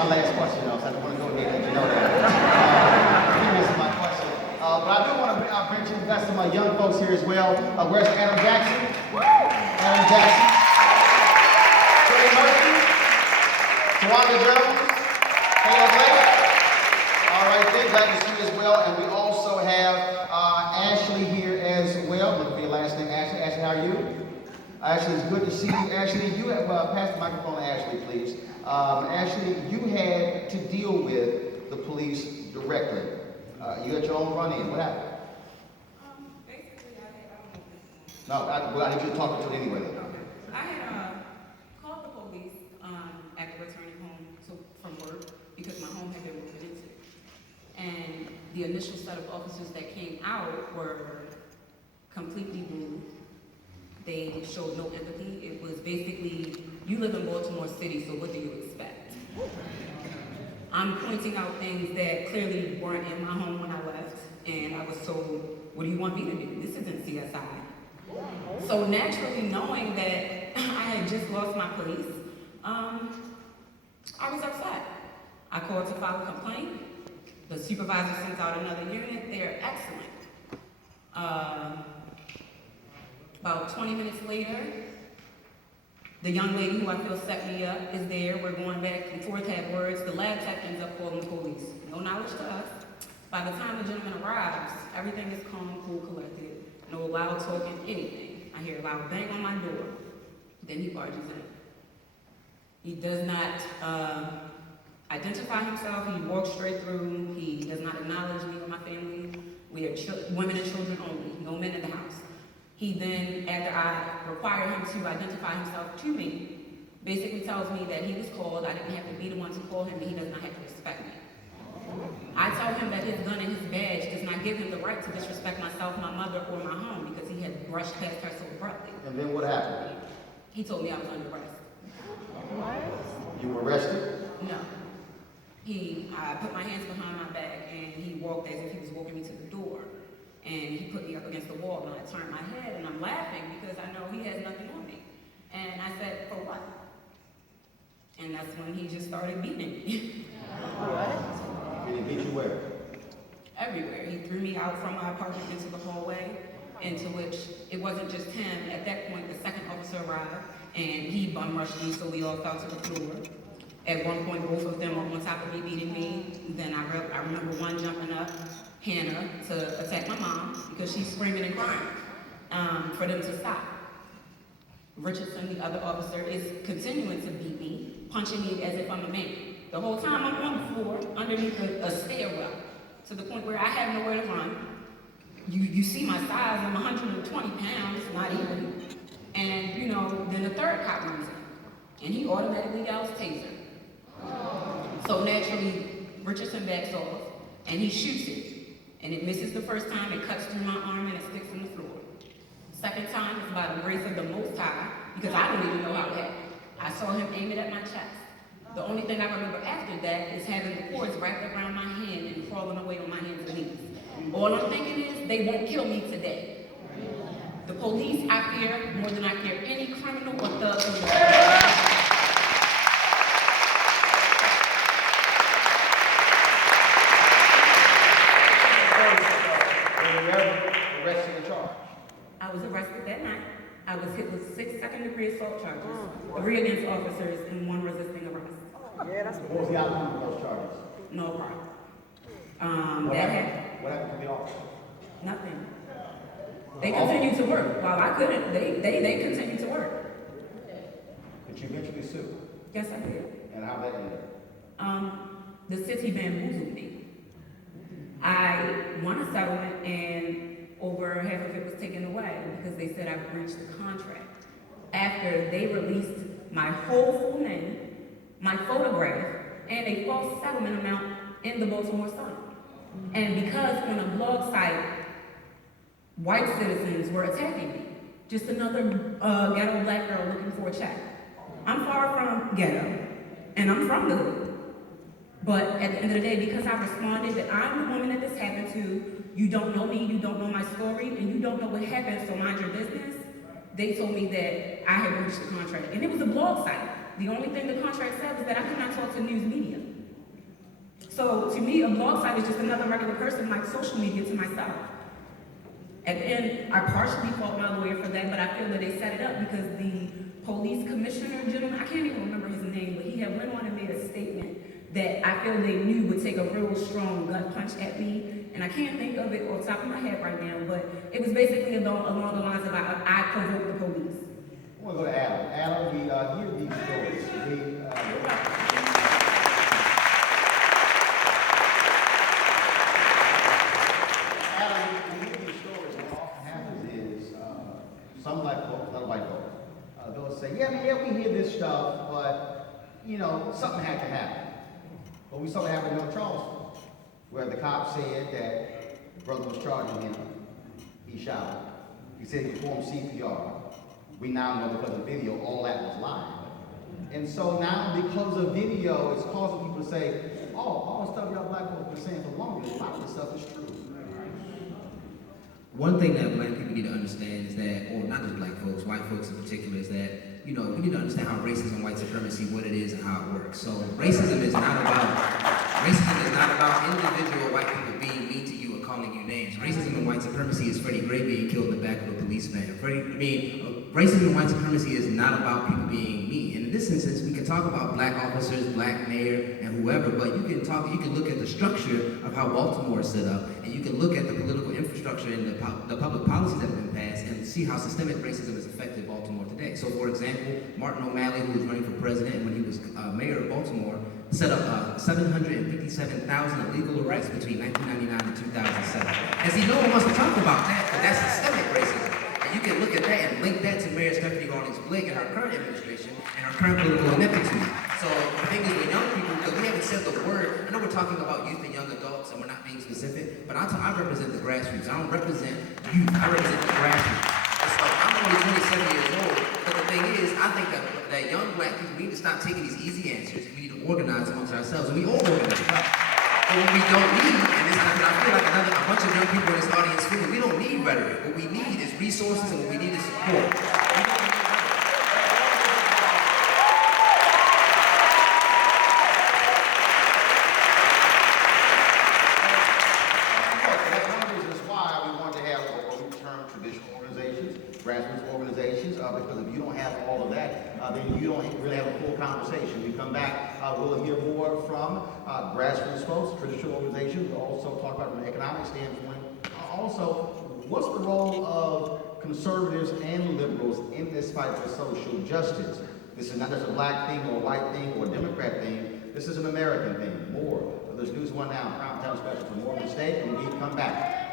my last question, though, so I don't want to go ahead and let you know that. This is my question. But I do want to bring to the best of my young folks here as well. Where's Adam Jackson? Adam Jackson. Trey Murphy. Tawanda Jones. Caleb Lake. All right, then, glad to see you as well. And we also have Ashley here as well. Look for your last name, Ashley. Ashley, how are you? Ashley, it's good to see you. Ashley, you have pass the microphone to Ashley, please. Ashley, you had to deal with the police directly. You had your own run-in. What happened? Basically, I need you to talk to it anyway. Okay. I had called the police after returning home from work because my home had been broken into. And the initial set of officers that came out were completely rude. They showed no empathy. It was basically, you live in Baltimore City, so what do you expect? I'm pointing out things that clearly weren't in my home when I left, and I was told, what do you want me to do? This isn't CSI. So naturally, knowing that I had just lost my police, I was upset. I called to file a complaint. The supervisor sent out another unit. They're excellent. About 20 minutes later, the young lady who I feel set me up is there. We're going back and forth, had words. The lab tech ends up calling the police. No knowledge to us. By the time the gentleman arrives, everything is calm, cool, collected. No loud talking, anything. I hear a loud bang on my door. Then he barges in. He does not identify himself. He walks straight through. He does not acknowledge me or my family. We are women and children only. No men in the house. He then, after I require him to identify himself to me, basically tells me that he was called, I didn't have to be the one to call him, and he does not have to respect me. I tell him that his gun and his badge does not give him the right to disrespect myself, my mother, or my home, because he had brushed past her so abruptly. And then what happened? He told me I was under arrest. What? You were arrested? No. I put my hands behind my back, and he walked as if he was walking me to the door. And he put me up against the wall, and I turned my head, and I'm laughing because I know he has nothing on me. And I said, for what? And that's when he just started beating me. What? Did he beat you where? Everywhere. He threw me out from my apartment into the hallway, into which it wasn't just him. At that point, the second officer arrived, and he bum rushed me, so we all fell to the floor. At one point, both of them were on top of me, beating me. Then I remember one jumping up, Hannah, to attack my mom because she's screaming and crying for them to stop. Richardson, the other officer, is continuing to beat me, punching me as if I'm a man. The whole time I'm on the floor, underneath a stairwell, to the point where I have nowhere to run. You see my size, I'm 120 pounds, not even. And, then the third cop runs in, and he automatically yells, taser. So naturally, Richardson backs off, and he shoots it. And it misses the first time, it cuts through my arm, and it sticks in the floor. Second time, it's by the grace of the Most High, because I don't even know how it happened. I saw him aim it at my chest. The only thing I remember after that is having the cords wrapped around my hand and crawling away on my hands and knees. All I'm thinking is, they won't kill me today. The police I fear more than I fear any criminal or thug in the world. I was arrested that night. I was hit with 6 second-degree assault charges, 3 against officers, and 1 resisting arrest. Yeah, that's What was the outcome of those charges? No problem. What happened to the officer? Nothing. They continued to work. While I couldn't, they continued to work. Did you eventually sue? Yes, I did. And how that ended? The city bamboozled me. I won a settlement, and over half of it was taken away because they said I breached the contract. After they released my whole full name, my photograph, and a false settlement amount in the Baltimore Sun. And because on a blog site, white citizens were attacking me. Just another ghetto black girl looking for a check. I'm far from ghetto, and I'm from the hood. But at the end of the day, because I responded that I'm the woman that this happened to, you don't know me, you don't know my story, and you don't know what happened, so mind your business, they told me that I had breached the contract. And it was a blog site. The only thing the contract said was that I could not talk to news media. So to me, a blog site is just another regular person like social media to myself. And I partially fault my lawyer for that, but I feel that they set it up because the police commissioner gentleman, I can't even remember his name, but he had went on and made a statement that I feel they knew would take a real strong gut punch at me. And I can't think of it off the top of my head right now, but it was basically along the lines of I provoked the police. I want to go to Adam. Adam, we hear these stories. Adam, we hear these stories, and what often happens is some black folks, a lot of white folks, they'll say, yeah, we hear this stuff, but, you know, something had to happen. But we saw what happened in Charleston, where the cop said that the brother was charging him. He shot him. He said he performed CPR. We now know because of video, all that was lying. And so now, because of video, it's causing people to say, oh, all the stuff y'all black folks been saying for longer, a lot of this stuff is true. One thing that black people need to understand is that, or not just black folks, white folks in particular, is that, you know, we need to understand how racism, white supremacy, what it is and how it works. So racism is not about individual white people being mean to you or calling you names. Racism and white supremacy is Freddie Gray being killed in the back of a police van. Racism and white supremacy is not about people being mean. And in this instance, we can talk about black officers, black mayor, and whoever, but you can look at the structure of how Baltimore is set up, and you can look at the political infrastructure and the public policies that have been passed and see how systemic racism has affected Baltimore today. So for example, Martin O'Malley, who was running for president and when he was mayor of Baltimore, set up 757,000 illegal arrests between 1999 and 2007. And see, no one wants to talk about that, but that's systemic racism. And you can look at that and link that to Mayor Stephanie Rawlings-Blake and her current administration and her current political ineptitude. So the thing is with young people, because we haven't said the word, I know we're talking about youth and young adults and we're not being specific, but I represent the grassroots. I don't represent youth, I represent the grassroots. It's like, I'm only 27 years old, but the thing is, I think that young black people need to stop taking these easy answers and we need to organize amongst ourselves, and we all organize. But what we don't need, and I feel like a bunch of young people in this audience feel, we don't need rhetoric. What we need is resources, and what we need is support. Grassroots organizations, because if you don't have all of that, then you don't really have a full conversation. We come back, we'll hear more from grassroots folks, traditional organizations. We'll also talk about from an economic standpoint. Also, what's the role of conservatives and liberals in this fight for social justice? This is not just a black thing or a white thing or a Democrat thing. This is an American thing. More of this News One Now, Prime Time Special from Morgan State, and we come back.